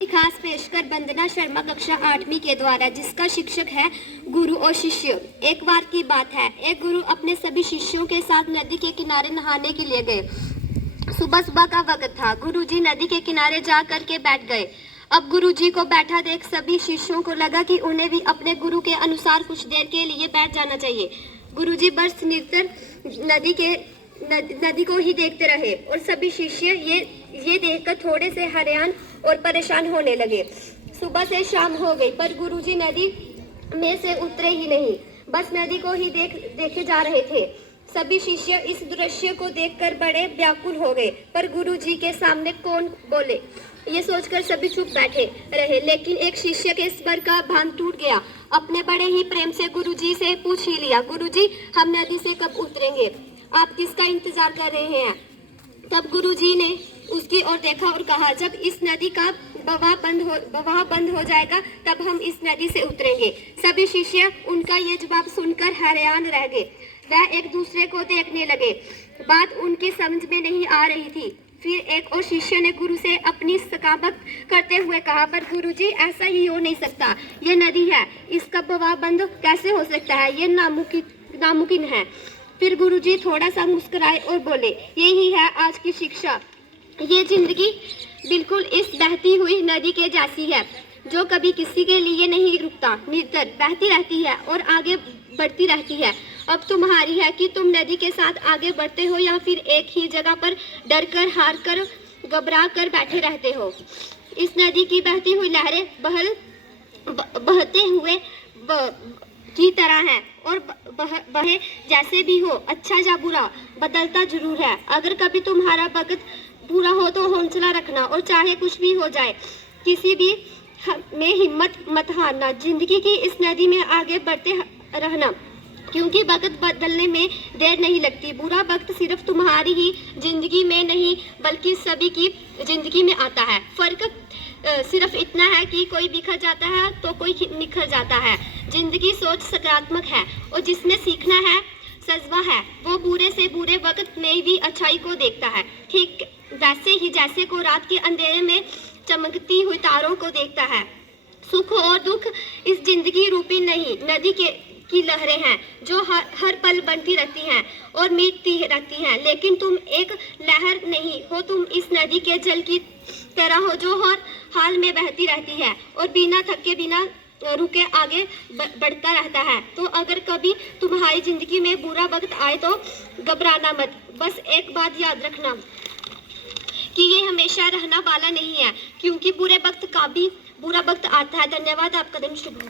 खास पेशकर वंदना शर्मा कक्षा 8वीं के द्वारा, जिसका शीर्षक है गुरु और शिष्य। एक बार की बात है, एक गुरु अपने सभी शिष्यों के साथ नदी के किनारे नहाने के लिए गए। सुबह सुबह का वक्त था। गुरुजी नदी के किनारे जा कर के बैठ गए। अब गुरुजी को बैठा देख सभी शिष्यों को लगा कि उन्हें भी अपने गुरु के अनुसार कुछ देर के लिए बैठ जाना चाहिए। गुरुजी बस निरंतर नदी को ही देखते रहे और सभी शिष्य ये देखकर थोड़े से हैरान और परेशान होने लगे। सुबह से शाम हो गई पर गुरुजी नदी में से उतरे ही नहीं, बस नदी को ही देखे जा रहे थे। सभी शिष्य इस दृश्य को देखकर बड़े व्याकुल हो गए, पर गुरुजी के सामने कौन बोले, ये सोचकर सभी चुप बैठे रहे। लेकिन एक शिष्य के स्वर का भान टूट गया। अपने बड़े ही प्रेम से गुरुजी से पूछ ही लिया, गुरुजी हम नदी से कब उतरेंगे? आप किसका इंतजार कर रहे हैं? तब गुरुजी ने उसकी ओर देखा और कहा, जब इस नदी का बहाव बंद हो जाएगा तब हम इस नदी से उतरेंगे। सभी शिष्य उनका ये जवाब सुनकर हैरान रह गए। वह एक दूसरे को देखने लगे। बात उनकी समझ में नहीं आ रही थी। फिर एक और शिष्य ने गुरु से अपनी सकाबत करते हुए कहा, पर गुरुजी ऐसा ही हो नहीं सकता, ये नदी है, इसका बहाव बंद कैसे हो सकता है? ये नामुमकिन है। फिर गुरुजी थोड़ा सा मुस्कुराए और बोले, यही है आज की शिक्षा। ये जिंदगी बिल्कुल इस बहती हुई नदी के जैसी है, जो कभी किसी के लिए नहीं रुकता, निरंतर बहती रहती है और आगे बढ़ती रहती है। अब तुम्हारी है कि तुम नदी के साथ आगे बढ़ते हो या फिर एक ही जगह पर डर कर, हार कर, घबरा कर बैठे रहते हो। इस नदी की बहती हुई लहरें बहते हुए की तरह है और बहे जैसे भी हो, अच्छा या बुरा बदलता जरूर है। अगर कभी तुम्हारा वक्त बुरा हो तो हौसला रखना और चाहे कुछ भी हो जाए, किसी भी में हिम्मत मत हारना। जिंदगी की इस नदी में आगे बढ़ते रहना, क्योंकि वक्त बदलने में देर नहीं लगती। बुरा वक्त सिर्फ तुम्हारी ही जिंदगी में नहीं बल्कि सभी की जिंदगी में आता है। फर्क सिर्फ इतना है कि कोई बिखर जाता है तो कोई निखर जाता है। जिंदगी सोच सकारात्मक है और जिसने सीखना है, सजवा है, वो बुरे से बुरे वक्त में भी अच्छाई को देखता है। ठीक वैसे ही जैसे को रात के अंधेरे में चमकती हुई तारों को देखता है। सुख और दुख इस जिंदगी रूपी नहीं नदी की लहरें हैं, जो हर पल बनती रहती हैं और मिटती रहती हैं। लेकिन तुम एक लहर नहीं हो, तुम इस नदी के जल की तरह हो, जो हर हाल में बहती रहती है और बिना थके, बिना रुके आगे बढ़ता रहता है। तो अगर कभी तुम्हारी जिंदगी में बुरा वक्त आए तो घबराना मत। बस एक बात याद रखना कि ये हमेशा रहना वाला नहीं है, क्योंकि बुरे वक्त का भी बुरा वक्त आता है। धन्यवाद। आपका दिन शुभ हो।